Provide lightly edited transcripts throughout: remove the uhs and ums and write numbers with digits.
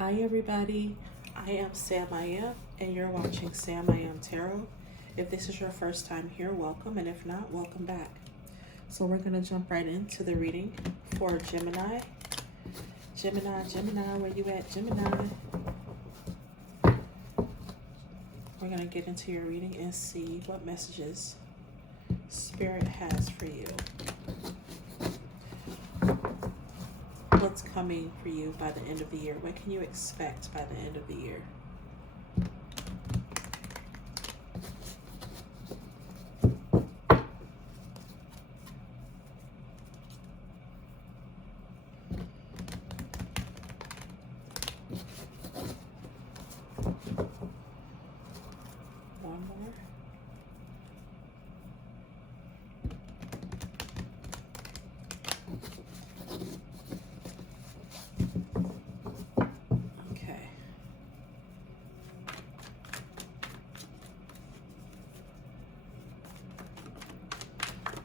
Hi everybody, I am SamIAm and you're watching SamIAm Tarot. If this is your first time here, welcome, and if not, welcome back. So we're going to jump right into the reading for Gemini. Gemini, where you at, Gemini? We're going to get into your reading and see what messages Spirit has for you. What's coming for you by the end of the year? What can you expect by the end of the year? One more.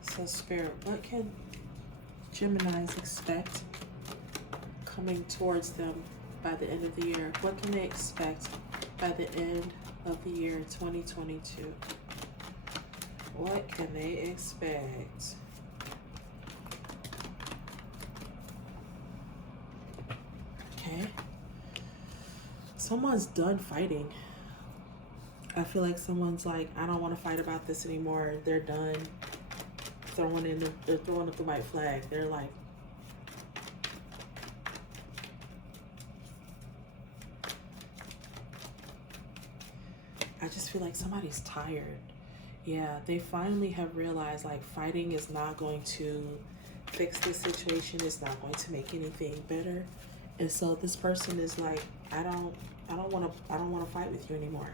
So Spirit, what can Geminis expect coming towards them by the end of the year? What can they expect by the end of the year 2022? What can they expect? Okay. Someone's done fighting. I feel like someone's like, I don't want to fight about this anymore. They're done. They're throwing up the white flag. They're like, I just feel like somebody's tired. Yeah, they finally have realized like fighting is not going to fix this situation. It's not going to make anything better. And so this person is like, I don't want to fight with you anymore.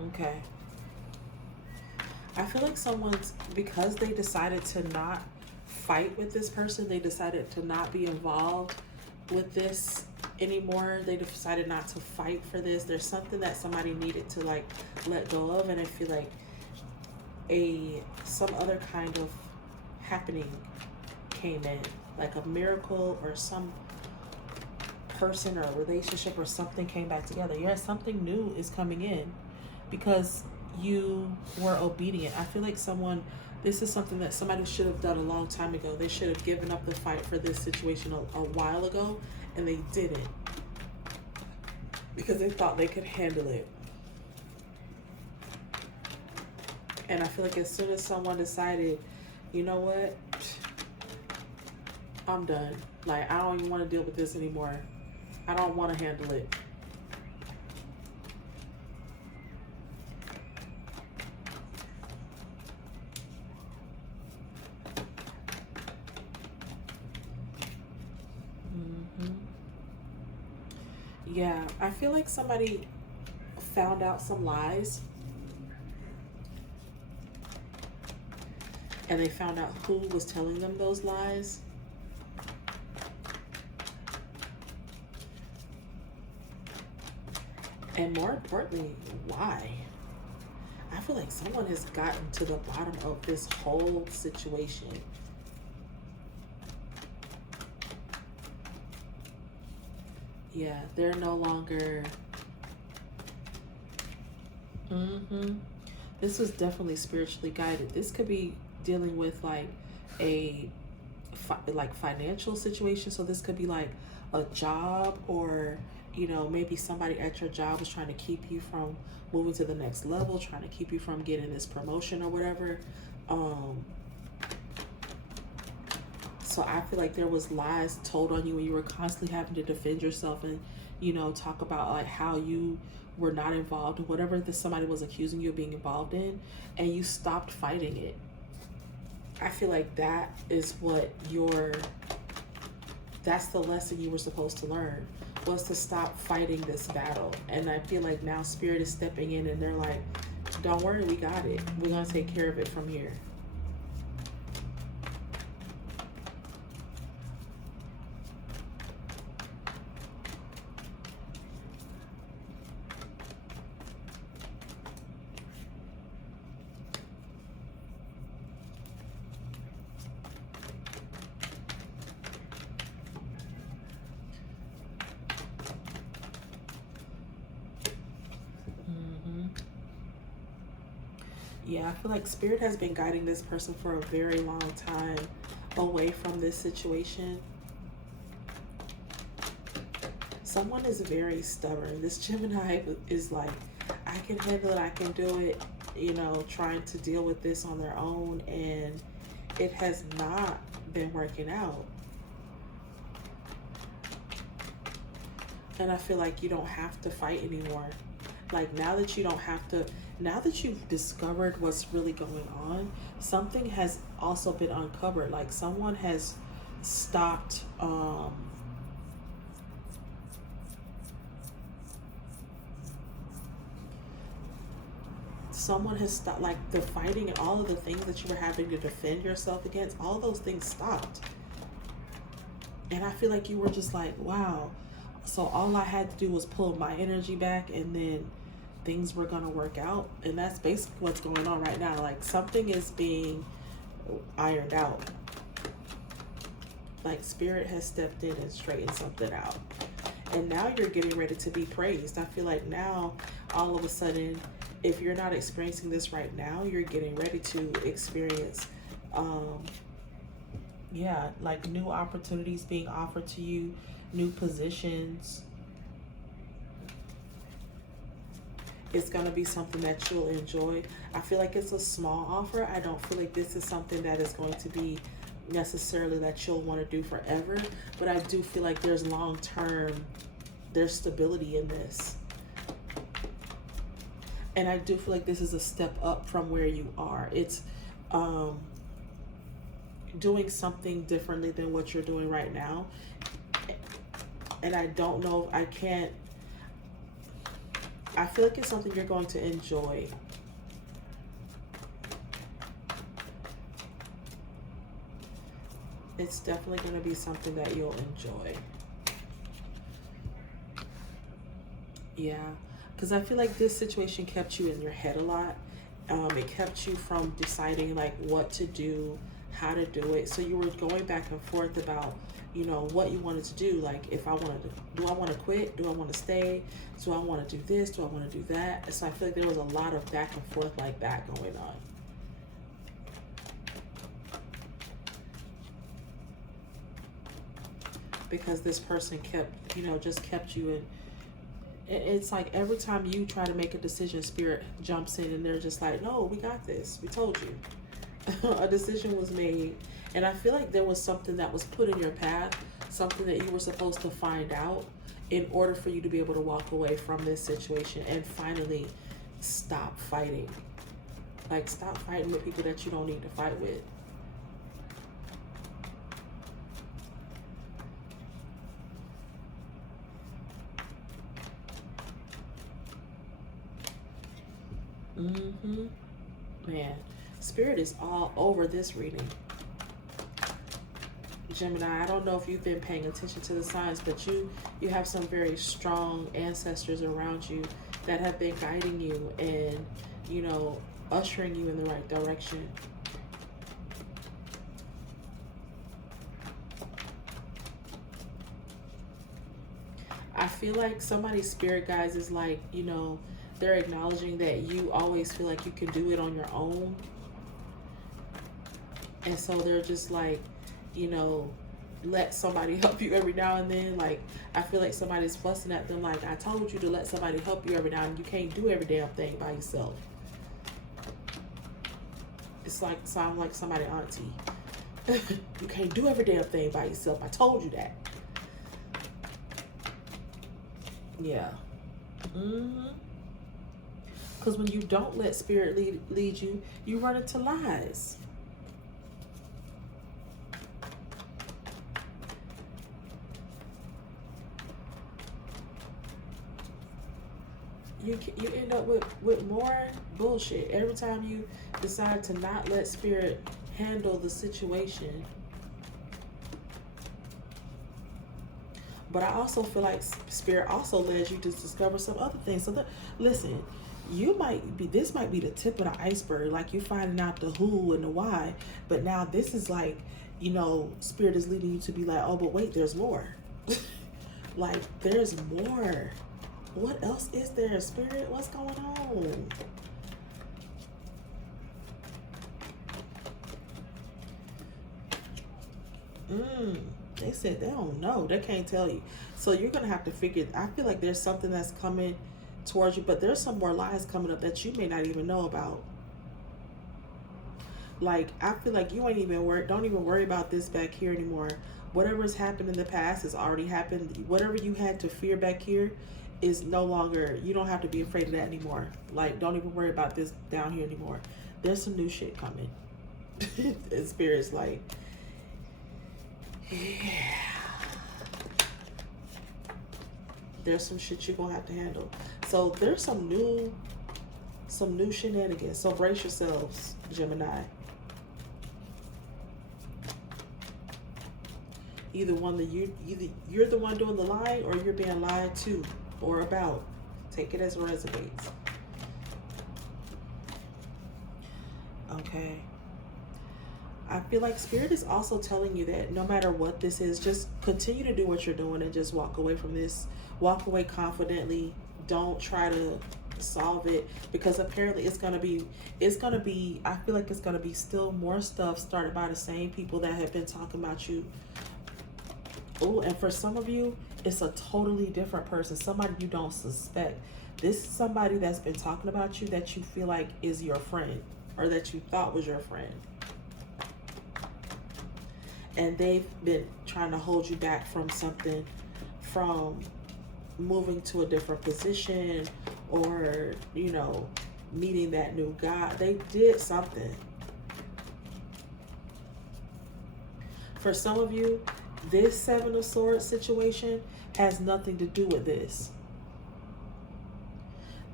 Okay. I feel like someone's, because they decided to not fight with this person, they decided to not be involved with this anymore. They decided not to fight for this. There's something that somebody needed to like let go of, and I feel like some other kind of happening came in, like a miracle or some person or a relationship or something came back together. Yeah, something new is coming in because you were obedient. I feel like this is something that somebody should have done a long time ago. They should have given up the fight for this situation a while ago, and they didn't because they thought they could handle it. And I feel like as soon as someone decided, you know what, I'm done. Like, I don't even want to deal with this anymore. I don't want to handle it. Yeah, I feel like somebody found out some lies. And they found out who was telling them those lies. And more importantly, why? I feel like someone has gotten to the bottom of this whole situation. Yeah, they're no longer... This was definitely spiritually guided. This could be dealing with like a financial situation. So this could be like a job, or you know, maybe somebody at your job is trying to keep you from moving to the next level, trying to keep you from getting this promotion or whatever. So I feel like there was lies told on you when you were constantly having to defend yourself and, you know, talk about like how you were not involved in whatever somebody was accusing you of being involved in, and you stopped fighting it. I feel like that is what that's the lesson you were supposed to learn, was to stop fighting this battle. And I feel like now Spirit is stepping in and they're like, don't worry, we got it. We're going to take care of it from here. Yeah, I feel like Spirit has been guiding this person for a very long time away from this situation. Someone is very stubborn. This Gemini is like, I can handle it, I can do it, you know, trying to deal with this on their own, and it has not been working out. And I feel like you don't have to fight anymore. Like, now that you don't have to, now that you've discovered what's really going on, something has also been uncovered. Like, someone has stopped, someone has stopped, like, the fighting and all of the things that you were having to defend yourself against, all those things stopped. And I feel like you were just like, wow. So all I had to do was pull my energy back, and then things were going to work out. And that's basically what's going on right now. Like, something is being ironed out. Like, Spirit has stepped in and straightened something out. And now you're getting ready to be praised. I feel like now, all of a sudden, if you're not experiencing this right now, you're getting ready to experience, yeah, like new opportunities being offered to you, new positions. It's going to be something that you'll enjoy. I feel like it's a small offer. I don't feel like this is something that is going to be necessarily that you'll want to do forever, but I do feel like there's long-term, there's stability in this. And I do feel like this is a step up from where you are. It's doing something differently than what you're doing right now. And I don't know, I feel like it's something you're going to enjoy. It's definitely going to be something that you'll enjoy. Yeah, because I feel like this situation kept you in your head a lot. It kept you from deciding like what to do, how to do it. So you were going back and forth about, you know, what you wanted to do. Like, if I wanted to, do I want to quit? Do I want to stay? Do I want to do this? Do I want to do that? So I feel like there was a lot of back and forth like that going on. Because this person kept, you know, just kept you in. It's like every time you try to make a decision, Spirit jumps in and they're just like, no, we got this. We told you. A decision was made. And I feel like there was something that was put in your path, something that you were supposed to find out in order for you to be able to walk away from this situation and finally stop fighting. Like, stop fighting with people that you don't need to fight with. Man, Spirit is all over this reading. Gemini, I don't know if you've been paying attention to the signs, but you have some very strong ancestors around you that have been guiding you and, you know, ushering you in the right direction. I feel like somebody's spirit guides is like, you know, they're acknowledging that you always feel like you can do it on your own. And so they're just like, you know, let somebody help you every now and then. Like, I feel like somebody's fussing at them like, I told you to let somebody help you every now and then. You can't do every damn thing by yourself. It's like, sound like somebody auntie. You can't do every damn thing by yourself. I told you that. Yeah. Because when you don't let Spirit lead you, you run into lies. You end up with more bullshit every time you decide to not let Spirit handle the situation. But I also feel like Spirit also led you to discover some other things. So listen, this might be the tip of the iceberg. Like, you finding out the who and the why, but now this is like, you know, Spirit is leading you to be like, oh, but wait, there's more. Like, there's more. What else is there, Spirit? What's going on? They said they don't know. They can't tell you. So you're going to have to figure. I feel like there's something that's coming towards you, but there's some more lies coming up that you may not even know about. Like, I feel like you ain't even worried. Don't even worry about this back here anymore. Whatever's happened in the past has already happened. Whatever you had to fear back here is no longer, you don't have to be afraid of that anymore. Like, don't even worry about this down here anymore. There's some new shit coming. And Spirit's like, yeah. There's some shit you're gonna have to handle. So there's some new shenanigans. So brace yourselves, Gemini. Either you're the one doing the lying, or you're being lied to or about. Take it as it resonates. Okay. I feel like Spirit is also telling you that no matter what this is, just continue to do what you're doing and just walk away from this. Walk away confidently. Don't try to solve it, because apparently it's gonna be I feel like it's gonna be still more stuff started by the same people that have been talking about you. Oh, and for some of you, it's a totally different person, somebody you don't suspect. This is somebody that's been talking about you that you feel like is your friend, or that you thought was your friend. And they've been trying to hold you back from something, from moving to a different position, or, you know, meeting that new guy. They did something. For some of you, this Seven of Swords situation has nothing to do with this.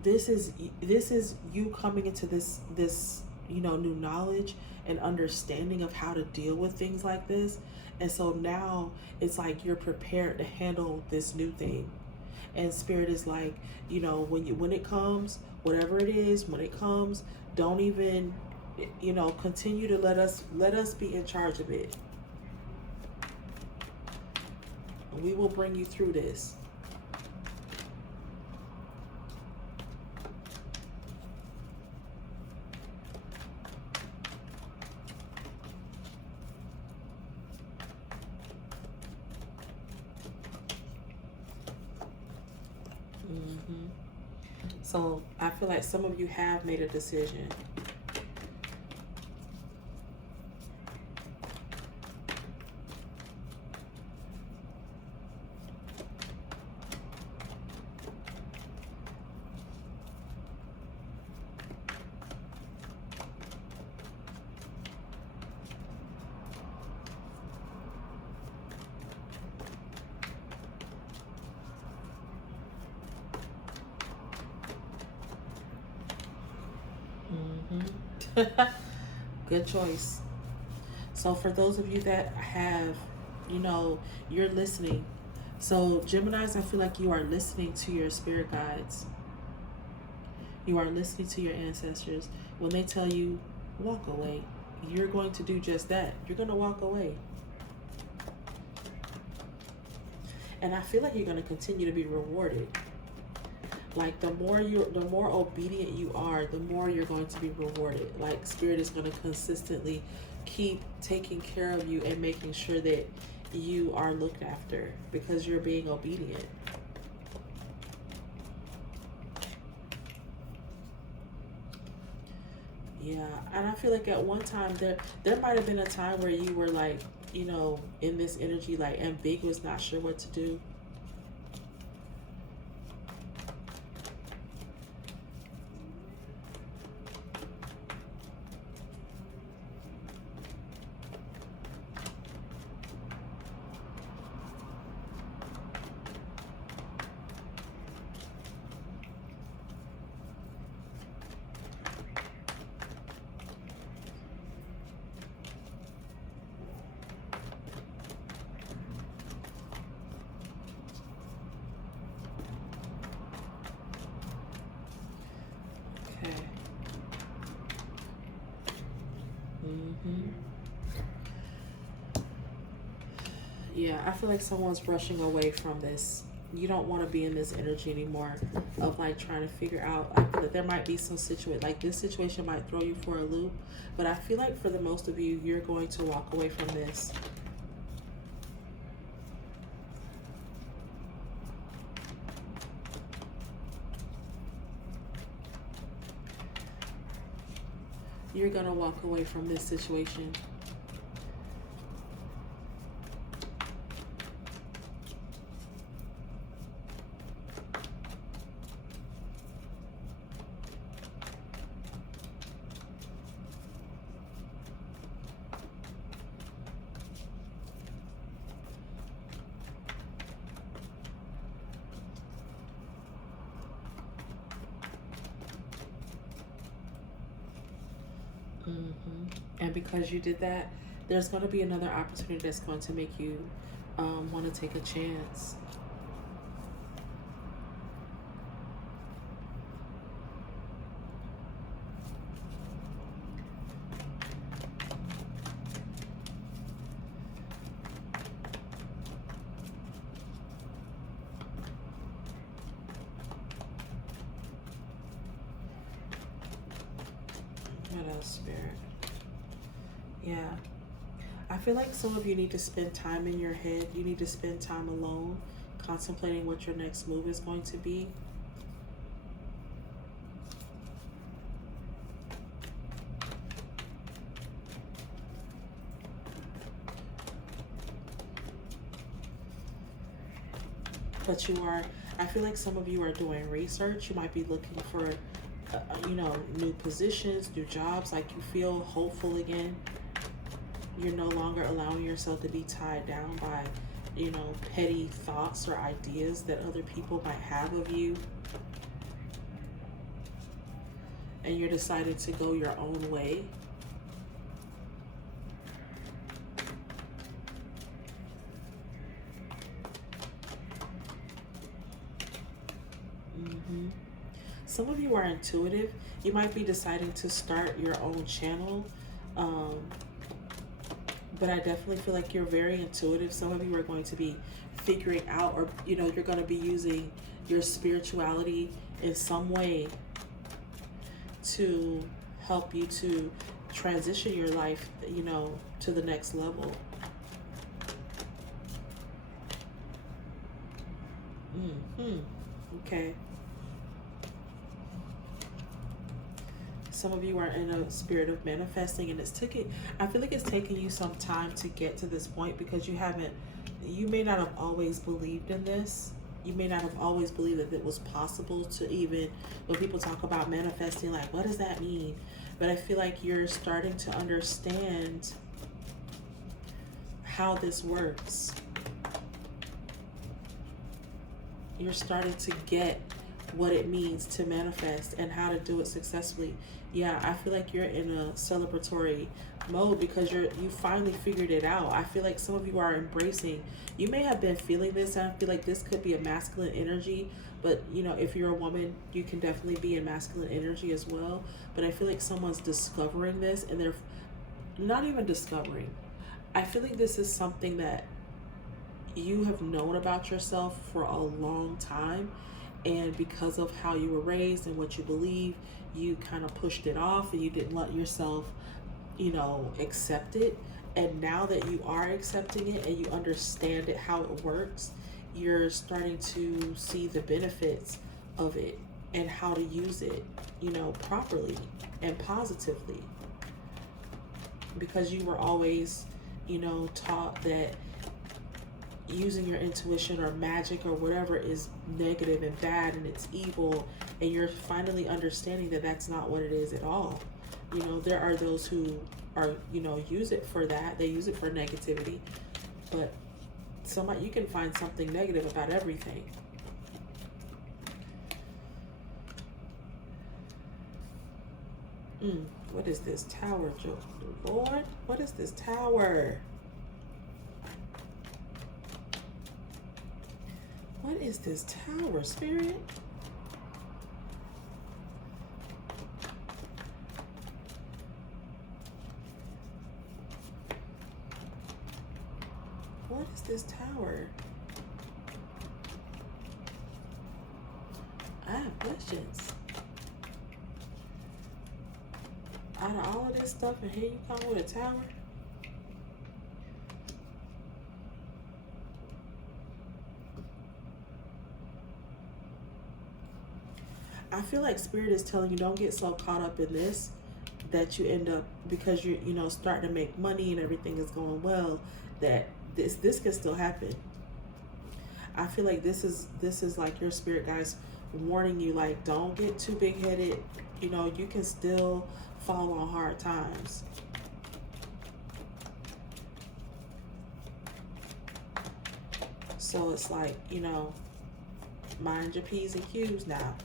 This is you coming into this you know, new knowledge and understanding of how to deal with things like this. And so now it's like you're prepared to handle this new thing. And Spirit is like, you know, when it comes, whatever it is, when it comes, don't even, you know, continue to let us be in charge of it. We will bring you through this. So I feel like some of you have made a decision. Good choice. So for those of you that have, you know, you're listening. So Geminis, I feel like you are listening to your spirit guides. You are listening to your ancestors. When they tell you, walk away, you're going to do just that. You're going to walk away. And I feel like you're going to continue to be rewarded. Like the more obedient you are, the more you're going to be rewarded. Like Spirit is going to consistently keep taking care of you and making sure that you are looked after because you're being obedient. Yeah, and I feel like at one time there might have been a time where you were like, you know, in this energy, like ambiguous, not sure what to do. Yeah, I feel like someone's rushing away from this. You don't want to be in this energy anymore of like trying to figure out. I feel like there might be some situation, like this situation might throw you for a loop, but I feel like for the most of you, you're going to walk away from this. You're going to walk away from this situation. And because you did that, there's going to be another opportunity that's going to make you want to take a chance. What else, Spirit? Yeah. I feel like some of you need to spend time in your head. You need to spend time alone, contemplating what your next move is going to be. But you are, I feel like some of you are doing research. You might be looking for, you know, new positions, new jobs. Like you feel hopeful again. You're no longer allowing yourself to be tied down by, you know, petty thoughts or ideas that other people might have of you. And you're deciding to go your own way. Some of you are intuitive. You might be deciding to start your own channel. But I definitely feel like you're very intuitive. Some of you are going to be figuring out, or, you know, you're going to be using your spirituality in some way to help you to transition your life, you know, to the next level. Okay. Some of you are in a spirit of manifesting, and I feel like it's taking you some time to get to this point because you may not have always believed in this. You may not have always believed that it was possible to, even when people talk about manifesting, like, what does that mean? But I feel like you're starting to understand how this works. You're starting to get what it means to manifest and how to do it successfully. Yeah, I feel like you're in a celebratory mode because you finally figured it out. I feel like some of you are embracing. You may have been feeling this, and I feel like this could be a masculine energy, but you know, if you're a woman, you can definitely be in masculine energy as well. But I feel like someone's discovering this, and they're not even discovering. I feel like this is something that you have known about yourself for a long time, and because of how you were raised and what you believe, you kind of pushed it off and you didn't let yourself, you know, accept it. And now that you are accepting it and you understand it, how it works, you're starting to see the benefits of it and how to use it, you know, properly and positively. Because you were always, you know, taught that using your intuition or magic or whatever is negative and bad and it's evil, and you're finally understanding that that's not what it is at all. You know, there are those who are, you know, use it for that. They use it for negativity, but you can find something negative about everything. What is this tower, Lord? What is this tower? What is this tower, Spirit? What is this tower? I have questions. Out of all of this stuff, and here you come with a tower? I feel like Spirit is telling you, don't get so caught up in this that you end up, because you're, you know, starting to make money and everything is going well, that this can still happen. I feel like this is like your spirit guys warning you, like, don't get too big-headed. You know, you can still fall on hard times. So it's like, you know, mind your P's and Q's now.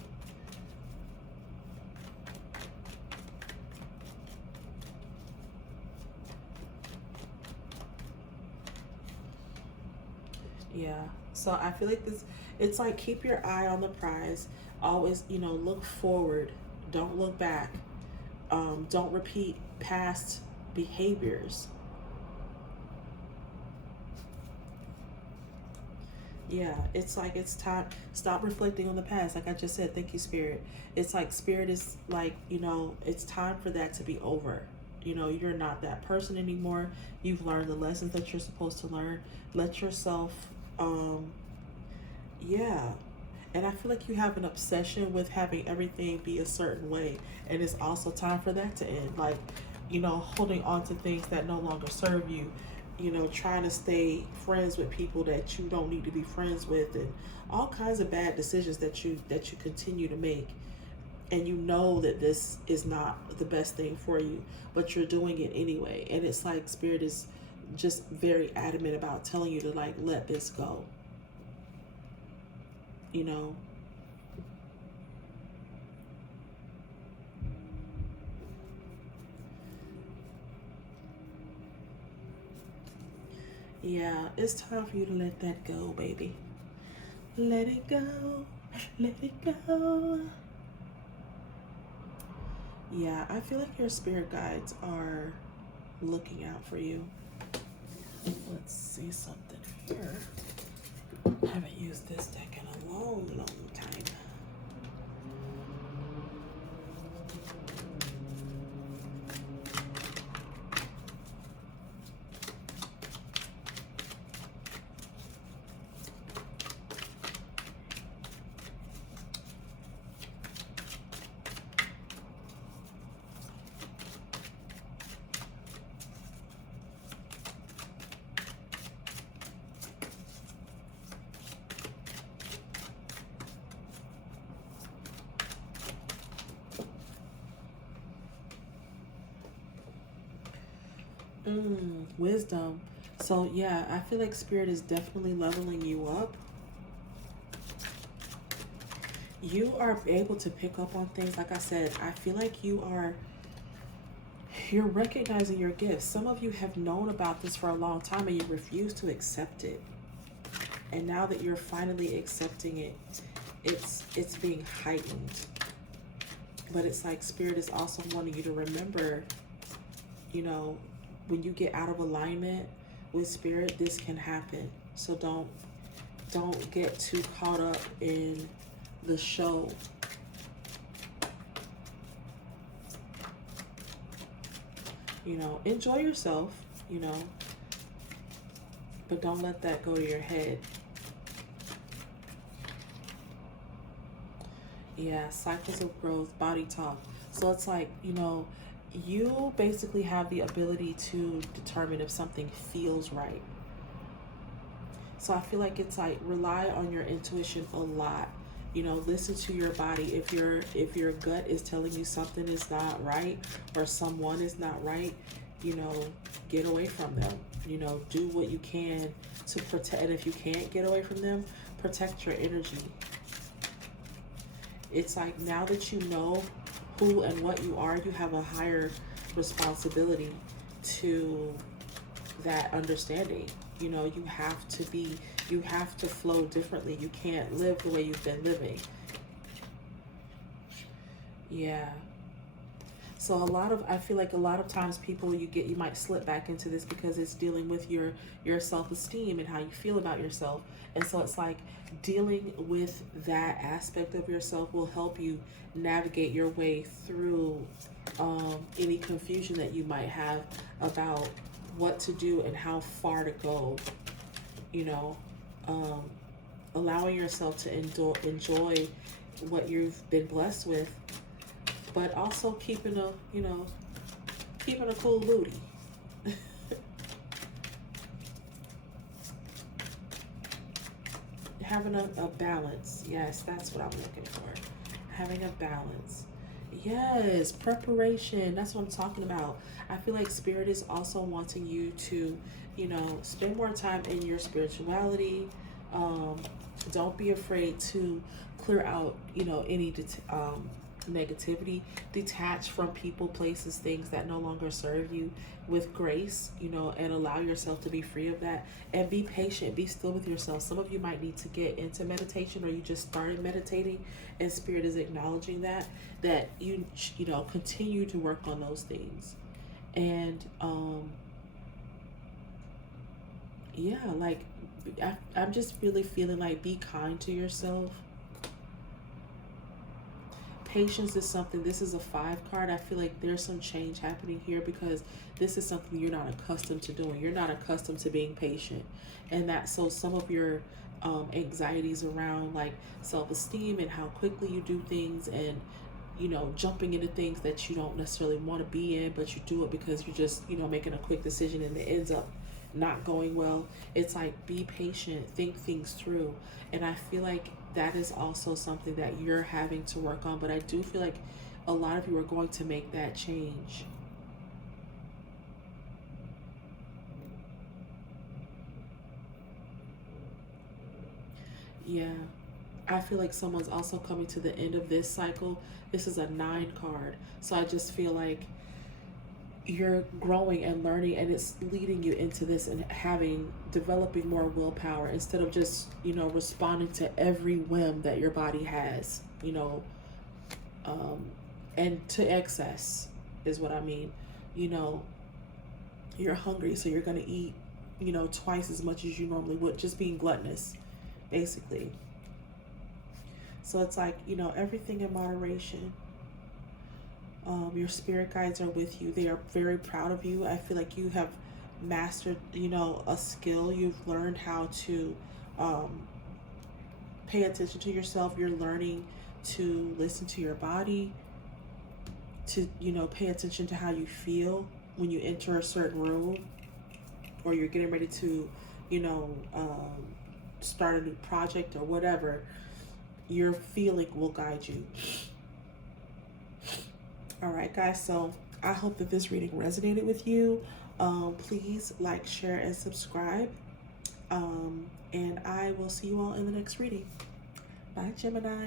Yeah. So I feel like this, it's like, keep your eye on the prize. Always, you know, look forward. Don't look back. Don't repeat past behaviors. Yeah, it's like, it's time. Stop reflecting on the past. Like I just said, thank you, Spirit. It's like Spirit is like, you know, it's time for that to be over. You know, you're not that person anymore. You've learned the lessons that you're supposed to learn. Let yourself, yeah. And I feel like you have an obsession with having everything be a certain way. And it's also time for that to end. Like, you know, holding on to things that no longer serve you. You know, trying to stay friends with people that you don't need to be friends with, and all kinds of bad decisions that you continue to make. And you know that this is not the best thing for you, but you're doing it anyway. And it's like Spirit is just very adamant about telling you to, like, let this go. You know, yeah, it's time for you to let that go, baby. Let it go. Let it go. Yeah, I feel like your spirit guides are looking out for you. Let's see something here. I haven't used this deck in a long, long time. Wisdom. So yeah, I feel like Spirit is definitely leveling you up. You are able to pick up on things. Like I said, I feel like you're recognizing your gifts. Some of you have known about this for a long time and you refuse to accept it. And now that you're finally accepting it, it's being heightened. But it's like Spirit is also wanting you to remember, you know, when you get out of alignment with Spirit, this can happen. So don't get too caught up in the show. You know, enjoy yourself, you know, but don't let that go to your head. Yeah, cycles of growth, body talk. So it's like, you know, you basically have the ability to determine if something feels right. So I feel like it's like, rely on your intuition a lot. You know, listen to your body. If your gut is telling you something is not right or someone is not right, you know, get away from them. You know, do what you can to protect. And if you can't get away from them, protect your energy. It's like, now that you know who and what you are, you have a higher responsibility to that understanding. You know, you have to flow differently. You can't live the way you've been living. Yeah. So I feel like a lot of times people, you might slip back into this because it's dealing with your self-esteem and how you feel about yourself. And so it's like, dealing with that aspect of yourself will help you navigate your way through any confusion that you might have about what to do and how far to go. You know, allowing yourself to enjoy what you've been blessed with, but also keeping a, you know, keeping a cool booty. Having a balance. Yes, that's what I'm looking for. Having a balance. Yes, preparation. That's what I'm talking about. I feel like Spirit is also wanting you to, you know, spend more time in your spirituality. Don't be afraid to clear out, you know, any negativity. Detach from people, places, things that no longer serve you with grace, you know, and allow yourself to be free of that. And be patient. Be still with yourself. Some of you might need to get into meditation, or you just started meditating, and Spirit is acknowledging that you know, continue to work on those things. And yeah, like I'm just really feeling like be kind to yourself. Patience is something. This is a 5 card. I feel like there's some change happening here, because this is something you're not accustomed to doing. You're not accustomed to being patient, and that, so some of your anxieties around like self-esteem and how quickly you do things, and you know, jumping into things that you don't necessarily want to be in, but you do it because you're just, you know, making a quick decision and it ends up not going well. It's like, be patient, think things through. And I feel like that is also something that you're having to work on, but I do feel like a lot of you are going to make that change. Yeah, I feel like someone's also coming to the end of this cycle. This is a 9 card, so I just feel like you're growing and learning, and it's leading you into this and developing more willpower, instead of just, you know, responding to every whim that your body has, you know, and to excess is what I mean. You know, you're hungry, so you're going to eat, you know, twice as much as you normally would, just being gluttonous, basically. So it's like, you know, everything in moderation. Your spirit guides are with you. They are very proud of you. I feel like you have mastered, you know, a skill. You've learned how to pay attention to yourself. You're learning to listen to your body, to, you know, pay attention to how you feel when you enter a certain room, or you're getting ready to, you know, start a new project or whatever. Your feeling will guide you. All right, guys, so I hope that this reading resonated with you. Please like, share, and subscribe. And I will see you all in the next reading. Bye, Gemini.